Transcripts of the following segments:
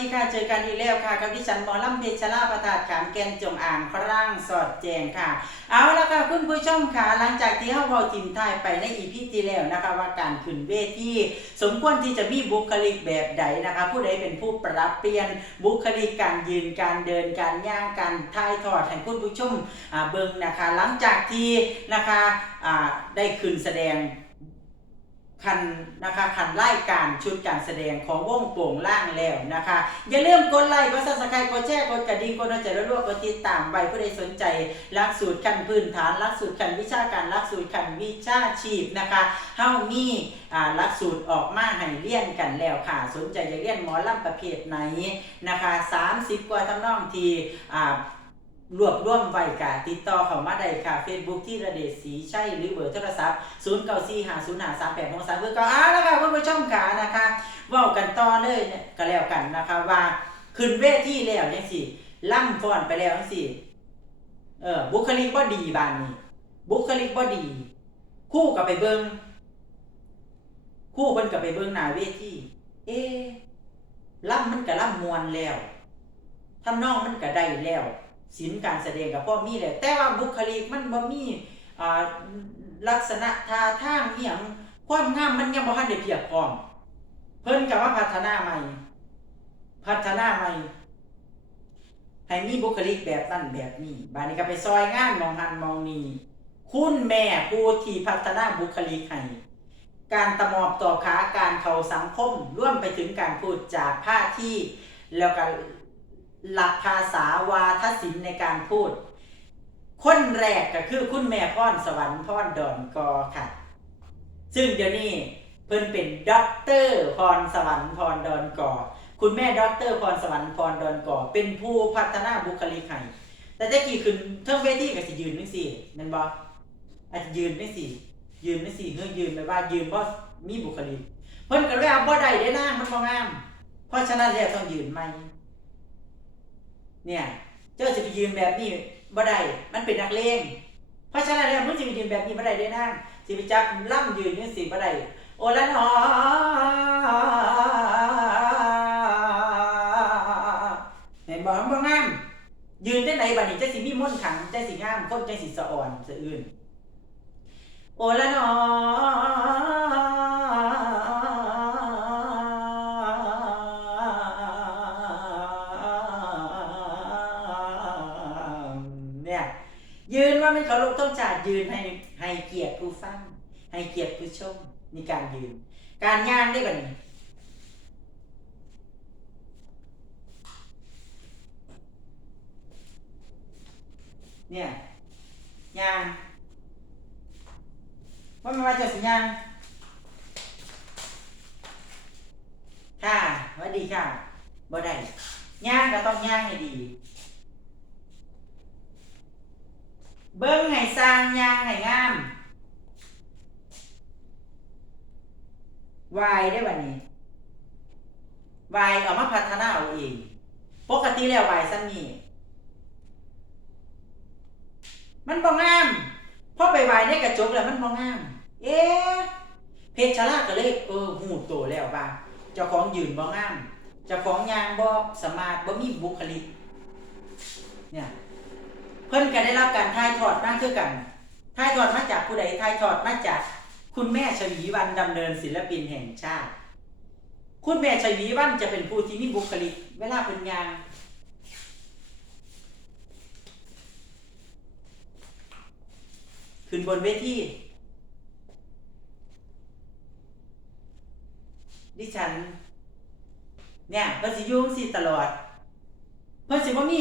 ดีค่ะ เจอกันอีกแล้วค่ะ กับดิฉันหมอลำเพชรลาประทาดขามแกนจงอ่างครั่งสอดแจงค่ะ เอาละค่ะคุณผู้ชมค่ะ หลังจากที่เฮาเว้าทิมทายไปในอีพีที่แล้วนะคะ ว่าการขึ้นเวทีสมควรที่จะมีบุคลิกแบบใดนะคะ ผู้ใดเป็นผู้ปรับเปลี่ยนบุคลิกการยืนการเดินการย่างการถ่ายทอดให้คุณผู้ชมเบิ่งนะคะ หลังจากที่นะคะได้ขึ้นแสดง คันนะคะคันไล่การชุดการแสดงของวงโป่งล่างแล้วนะคะ อย่าลืมกดไลค์กดซับสไครต์กดแชร์กดกระดิ่งกดหัวใจรัวๆกดติดตามไว้ผู้ใดสนใจหลักสูตรขั้นพื้นฐานหลักสูตรขั้นวิชาการหลักสูตรขั้นวิชาชีพนะคะเฮามีอ่าหลักสูตรออกมาให้เรียนกันแล้วค่ะ สนใจจะเรียนหมอลำประเภทไหนนะคะ 30 กว่าทำนองทีอ่า รวบรวมไว้กะติดต่อเข้ามาได้ค่ะ Facebook ที่ระเดชศรีใช่หรือเบอร์โทรศัพท์ 0 9 4 5 0 5 3 8 6 3เบอร์ก็อ่าแล้วค่ะคุณผู้ชมขานะคะเว้ากันต่อเลยก็แล้วกันนะคะว่าขึ้นเวทีแล้วจังซี่ล่ำฟ้อนไปแล้วจังซี่เออบุคลิกบ่ดีบานนี้บุคลิกบ่ดี คู่กับไปเบิงคู่เพิ่นกับไปเบิงหน้าเวทีเอ๊ล่ำมันก็ล่ำมวนแล้วทำนองมันก็ได้แล้ว ศิลป์การแสดงกับพ่อมีแล้วแต่ว่าบุคลิกมันบ่มีลักษณะท่าทางเอียงความงามมันยังบ่ทันได้เพียบพร้อม เพิ่นก็ว่าพัฒนาใหม่ พัฒนาใหม่ให้มีบุคลิกแบบนั้นแบบนี้บานี้ก็ไปซอยงานมองหันมองนี้คุณแม่ผู้ที่พัฒนาบุคลิกให้การตะมอบต่อขาการเข้าสังคมร่วมไปถึงการพูดจาผ้าที่แล้วก็ หลักภาษาวาทศิลป์ในการพูด คนแรกก็คือคุณแม่พรสวรรค์พรดอนกอค่ะ ซึ่งเดี๋ยวนี้เพิ่นเป็นด็อกเตอร์พรสวรรค์พรดอนกอ คุณแม่ด็อกเตอร์พรสวรรค์พรดอนกอ เป็นผู้พัฒนาบุคลิกให้แต่ตะกี้ขึ้นเทิงเวทีก็สิยืนจังซี่แม่นบ่อาจจะยืนจังซี่ยืนจังซี่เฮือยืนแบบว่ายืนบ่มีบุคลิกเพิ่นก็เลยเอาบ่ได้เด้นางมันบ่งาม เพราะฉะนั้นแล้วต้องยืนใหม่ เนี่ยเจ้าสิไปยืนแบบนี้บ่ได้มันเป็นนักเลงเพราะฉะนั้นแล้วมึงสิไปยืนแบบนี้บ่ได้เด้นางสิไปจับล่ำยืนจังซี่บ่ได้โอละนอเห็นบ่มันบ่งามยืนจังไดบัดนี้จังสิมีมนต์ขังจังสิงามคนจังสิสะอ่อนสะอื่นโอละนอ ยืนให้ให้เกียรติผู้ฟังให้เกียรติผู้ชมในการยืน การย่างได้แบบนี้เนี่ยย่างว่าม่ว่าจะสัญญาณค่ะวัสดีค่ะบ่ได้ย่างก็ต้องย่างให้ดี เบิ้งให้สร้างยางให้งามวายได้บัดนี้วายเอามาพัฒนาเอาเอง ปกติแล้ววายสั้นนี่มันบ่งามพอไปวายในกระจกแล้วมันบ่งาม เอ๊ะเพชรชลาก็เลยเออหูโตแล้วว่าเจ้าของยืนบ่งามเจ้าของยางบ่สมาร์ทบ่มีบุคลิกเนี่ยเพิ่นก็ได้รับการถ่ายทอดมา คือกันถ่ายทอดมาจากผู้ใดถ่ายทอดมาจากคุณแม่ชวีวันดำเนินศิลปินแห่งชาติ คุณแม่ชวีวันจะเป็นผู้ที่มีบุคลิก เวลาเพิ่นยางขึ้นบนเวทีดิฉัน เนี่ยเพิ่นสิยุ่งสิตลอด เพิ่นสิบ่ามี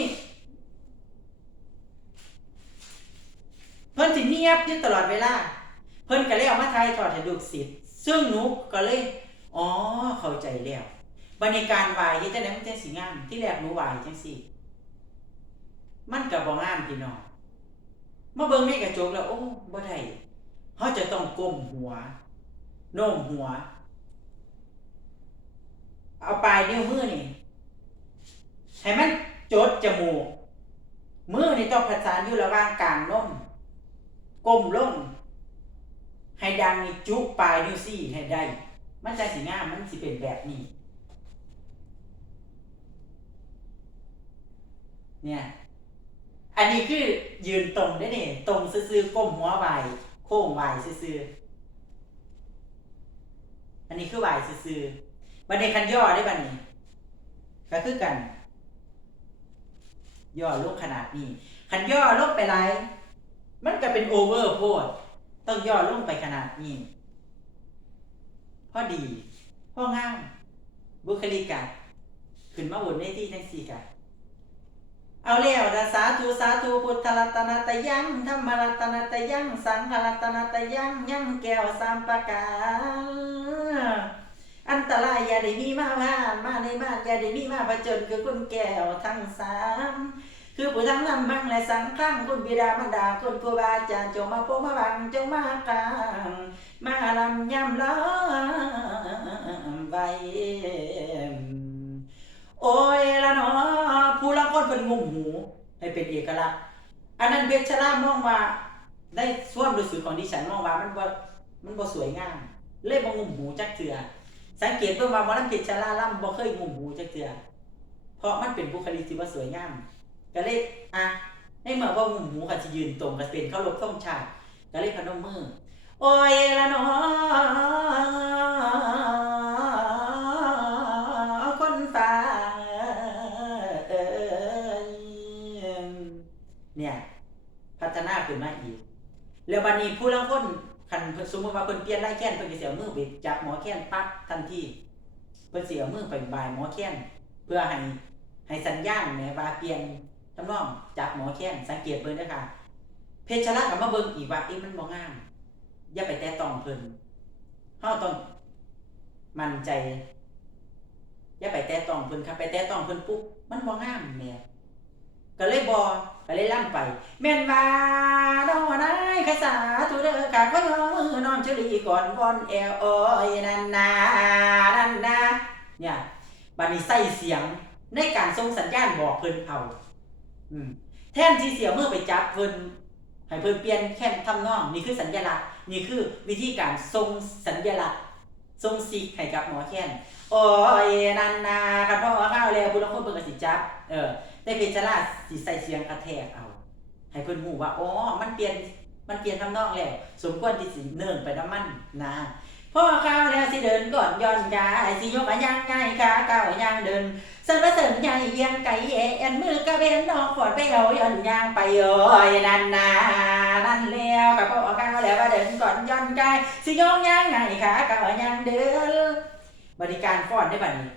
เพิ่ นสิเงียบอยู่ตลอดเวลา เพิ่นก็เลยเอามาถ่ายทอดให้ลูกศิษย์ซึ่งหนูก็เลย อ๋อ เข้าใจแล้วบรรยากาศไหวเฮ็ดจังได๋มันจังสิงาม ที่แรกหนูไหวจังซี่มันก็บ่งามพี่น้องมาเบิ่งในกระจกแล้ว โอ้บ่ได้เฮาจะต้องก้มหัว โน้มหัว เอาปลายนิ้วมือนี่ให้มันจดจมูก มือนี่ต้องประสานอยู่ระหว่างกลางนม ก้มลงให้ดังนี่จุปลายนิ้วซี่ให้ได้ มันจะสิงามมันสิเป็นแบบนี้ เนี่ย อันนี้คือยืนตรงได้เนี่ยตรงซื่อๆก้มหัวไหวโค้งไหวซื่อๆอันนี้คือไหวซื่อๆบันไดคันย่อได้บันนี้ก็คือกัน ย่อลงขนาดนี้ คันย่อลงไปไร มันก็เป็นโอเวอร์โพดต้องย่อลงไปขนาดนี้พอดีพ่องามบุคลิกะขึ้นมาบนในที่ทั้งสี่กะเอาแล้วนะสาธุสาธุพุทธรัตนตยังธรรมรัตนตยัง สังฆรัตนตยังยังแก้วสามประการอันตรายอย่าได้มีมาผ่านมาในบ้านอย่าได้มีมาประจนคือคุณแก้วทั้งสาม คือผู้ทั้งนำบังและสังฆังคุณบิดามารดาคุณครูบาอาจารย์จงมาพบมาบังจงมากลางมาลำยำล้อไว้โอ้ยละเนาะผู้ละคนเป็นงุ่มหูให้เป็นเอกลักษณ์อันนั้นเพชรามองว่าได้ส่วนรู้สึกของดิฉันมองว่ามันบ่มันบ่สวยงามเลยบ่งุมหูจักเทื่อสังเกตเบิ่งว่าหมอลำเพชราล่ำบ่เคยงุ่มหูจักเทื่อเพราะมันเป็นบุคลิกที่บ่สวยงาม ก็เลยอะในเมื่อว่างุ่มหูก็สิยืนตรงก็เป็นเคารพธงชาติก็เลยพนมมือ โอ้ยละนาะคนฟ้าเอ้ยเนี่ย พัฒนาขึ้นมาอีก แล้วบัดนี้ผู้ลางคนคันสมมติว่าเพิ่นเปลี่ยนไล่แค้นเพิ่นก็สิเอามือไปจับหมอแค้นปั๊บทันทีเพิ่นสิเอามือไปบายหมอแค้นเพื่อให้ให้สัญญาณแหมว่าเปลี่ยน ทำนองจับหมอแค้นสังเกตเบิ่งด้อค่ะ เพชรละก็มาเบิ่งอีกว่าเอ๊ะมันบ่งาม อย่าไปแตะต้องเพิ่นเฮาต้องมั่นใจ อย่าไปแตะต้องเพิ่นครับไปแตะต้องเพิ่นปุ๊บมันบ่งามแม่ก็เลยบ่ก็เลยล่ำไป แม่นว่าดอกนายขสาธุเด้อกะขอยอมือนอนชลีก่อนวอนแอวโอ้ยนั่นนานั่นนาเนี่ยบัดนี้ใส่เสียงในการส่งสัญญาณบอกเพิ่นเอา แท่นที่เสียมือไปจับเพิ่นให้เพิ่นเปลี่ยนแค่ทำนองนี่คือสัญลักษณ์นี่คือวิธีการส่งสัญลักษณ์ส่งซิกให้กับหมอแค้นโอ้ยนันนาคันพ่อข้าแล้วผู้ลางคนเพิ่นก็สิจับเออแต่เพชรลาสิใส่เสียงกระแทกเอา ให้เพิ่นฮู้ว่าอ๋อมันเปลี่ยนมันเปลี่ยนทำนองแล้ว สมควรที่สิเนิ่นไปน้ำมันนะ พ่อข้าวแล้วสิเดินก่อนย้อนกายสิยกอะยังง่ายขาเก้ายังเดินสันว่าเสริมใหญ่เอียงไก่แอนมือกระเบนนอกขอดไปเอาย้อนยางไปโอ้ยนั่นนานั่นแล้วกับพ่อก้าวแล้วว่าเดินก่อนย้อนกายสิยองยางไงขาเก่ายางเดิน บริการฟ้อนได้บัดนี้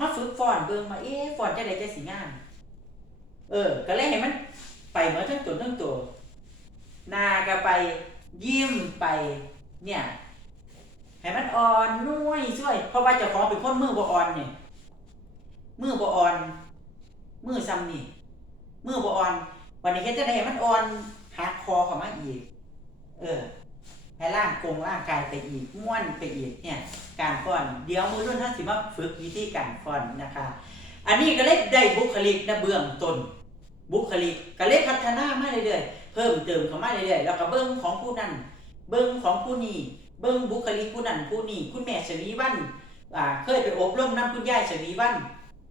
มาฝึกฟ้อนเบิ่งมาเอ๊ะฟ้อนจะได้จะสิงามเออ ก็เลยให้มัน ไปเหมือนทั้งตัวทั้งตัวนาก็ไปยิ้มไปเนี่ย ให้มันอ่อนนุ่ยช่วย เพราะว่าเจ้าของเป็นคนมือบ่อ่อนเนี่ยมือบ่อ่อน มือซ้ำนี่มือบ่อ่อนวันนี้ก็จะได้ให้มันอ่อนหักคอเข้ามาอีก เออให้ร่างกงร่างกายไปอีกม้วนไปอีกเนี่ย การฟ้อน เดี๋ยวมือรุ่นท่านสิมาฝึกวิธีการฟ้อนนะคะ อันนี้ก็เลยได้บุคลิกนะเบื้องต้นบุคลิกก็เลยพัฒนามาเรื่อยๆ เพิ่มเติมเข้ามาเรื่อยๆ แล้วก็เบิ้งของผู้นั้น เบิ้งของผู้นี้ เบิ้งบุคลิกผู้นั้นผู้นี้คุณแม่ชวีวันอ่าเคยไปอบรมน้ำคุณยายชวีวัน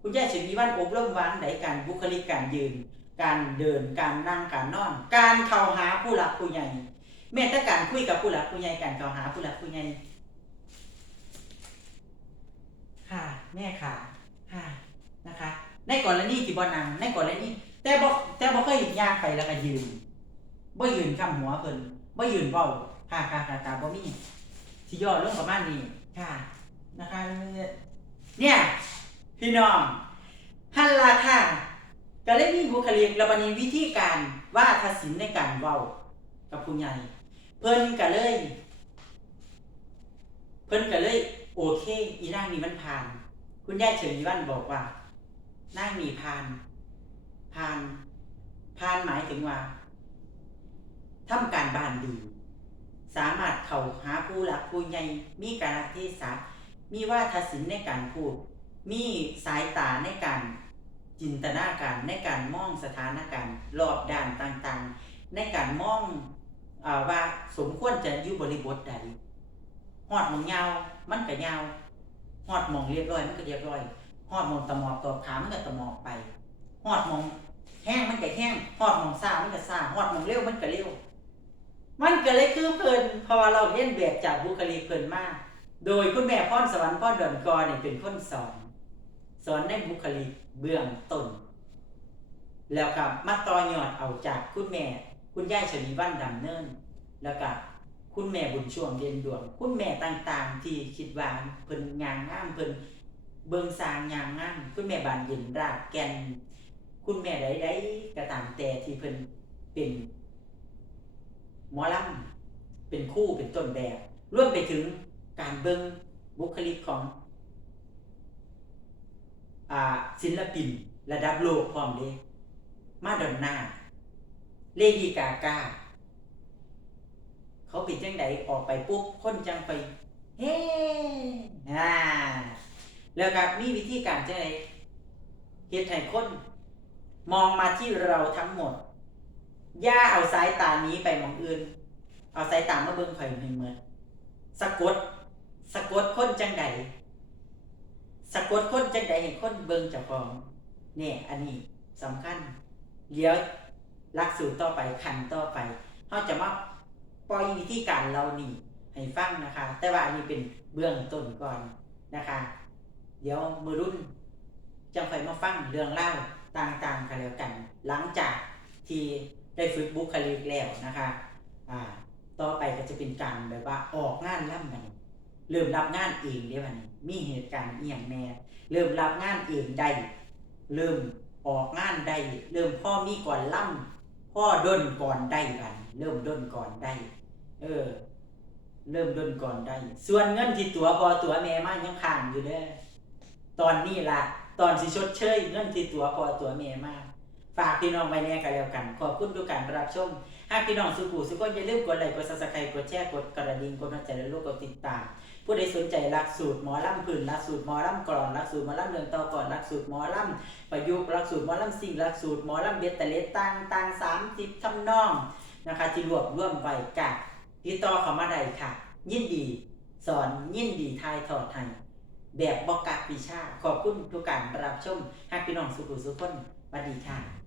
คุณยายชวีวันอบรมวันไหนการบุคลิกการยืน การเดินการนั่งการนอน การเข้าหาผู้หลักผู้ใหญ่แม้แต่การคุยกับผู้หลักผู้ใหญ่การเข้าหาผู้หลักผู้ใหญ่ค่ะแม่ค่ะค่ะนะคะ ในกรณีที่บ่นั่งในกรณีแต่บ่แต่บ่เคยย่างไปแล้วก็ยืนบ่ยืนคำหัวเพิ่นบ่ยืนเว้าค่ะค่ะค่ะบ่มี สิย่อลงประมาณนี้ค่ะนะคะเนี่ยพี่น้องหันล่ะค่ะก็เลยมีบุคลิกและบัดนี้วิธีการว่าทศิลในการเว้ากับผู้ใหญ่เพิ่นก็เลย เพิ่นก็เลย โอเค อีนางนี่มันผ่าน คุณยายเฉลีวันบอกว่านั่งมีพานพานพานหมายถึงว่าทำการบ้านดี สามารถเข้าหาผู้หลักผู้ใหญ่มีการเทศะมีว่าทศิลป์ในการพูด มีสายตาในการจินตนาการในการมองสถานการณ์รอบด้านต่างๆ ในการมองอว่าสมควรจะอยู่บริบทใดหอดมองยามันก็ยาหอดมองเรียบร้อยมันก็เรียบร้อยหอดมองตะหมอบตอบขามันก็ตะหมอบไปหอดมองแห้งมันก็แห้งฮอดมองซ่ามันก็ซ่าฮอดมองเร็วมันก็เร็ว มันก็เลยคือเพิ่นเพราะว่าเราเรียนแบบจากบุคลิกเพิ่นมาก โดยคุณแม่พรสวรรค์พรดอนกอนี่ยเป็นคนสอน สอนในบุคลิกเบื้องต้น แล้วก็มาต่อยอดเอาจากคุณแม่ คุณย่ายชลีวันดำเนิน แล้วก็คุณแม่บุญช่วงเรียนดวง คุณแม่ต่างๆ ที่คิดว่าเพิ่นงานงามเพิ่นเบิงสร้างงานงามคุณแม่บานเย็นรากแก่น คุณแม่ใดๆก็ตามแต่ที่เพิ่นเป็น หมอลำเป็นคู่เป็นต้นแบบรวมไปถึงการเบิงบุคลิกของอศิลปินระดับโลกพร้อมเด้มาดอนน่าเลดี้กากา เขาป็นจังไดออกไปปุ๊บคนจังไป เฮ้อ่าแล้วก็มีวิธีการจังไดเฮ็ดให้คน มองมาที่เราทั้งหมด ย่าเอาสายตานี้ไปมองอื่น เอาสายตามาเบิ่งข่อยให้เหมือนสะกด สะกดคนจังใดสะกดคนจังใดให้คนเบิ่งเจ้าของเนี่ยอันนี้สำคัญเดี๋ยวลักสูตรต่อไปขันต่อไปเราจะมาปล่อยวิธีการเรานี่ให้ฟังนะคะ แต่ว่าอันนี้เป็นเบื้องต้นก่อนนะคะ เดี๋ยวมือรุ่นจะค่อยมาฟังเรื่องเล่าต่างๆกันแล้วกัน หลังจากที่ ได้ฝึกบุคลิกแล้วนะคะอ่าต่อไปก็จะเป็นการแบบว่าออกงานล่ำมันเริ่มรับงานเองเด้บัดนี้มีเหตุการณ์เอียงแน่เริ่มรับงานเองได้เริ่มออกงานได้เริ่มพ่อมีก่อนล่ำพ่อด้นก่อนได้บันเริ่มด้นก่อนได้เออ เริ่มด้นก่อนได้ ส่วนเงินที่ตัวพอตัวแม่มายังค้างอยู่เด้อตอนนี้ล่ะตอนสิชดเชยเงินที่ตัวพอตัวแม่มาก ฝากพี่น้องไว้แน่กันแล้วกัน ขอบคุณทุกการรับชม หากพี่น้องสุขุสุขคนอย่าลืมกดไลค์ กดซับสไครต์กดแชร์ กดกระดิ่ง กดหัวใจและลูกกดติดตาม ผู้ใดสนใจหลักสูตรหมอลำพื้นหลักสูตรหมอลำกรอนหลักสูตรหมอลำเดินต่อก่อนหลักสูตรหมอลำประยุกต์หลักสูตรหมอลำสิ่งหลักสูตรหมอลำเบ็ดแต่เล็ดต่างต่างสามสิบทำนองนะคะที่รวบรวมไว้กับติดต่อเข้ามาได้ค่ะ ยินดี สอนยินดีทายทอดให้แบบบอกกักปีชา ขอบคุณทุกการรับชมหากพี่น้องสุขุสุขคนสวัสดีค่ะ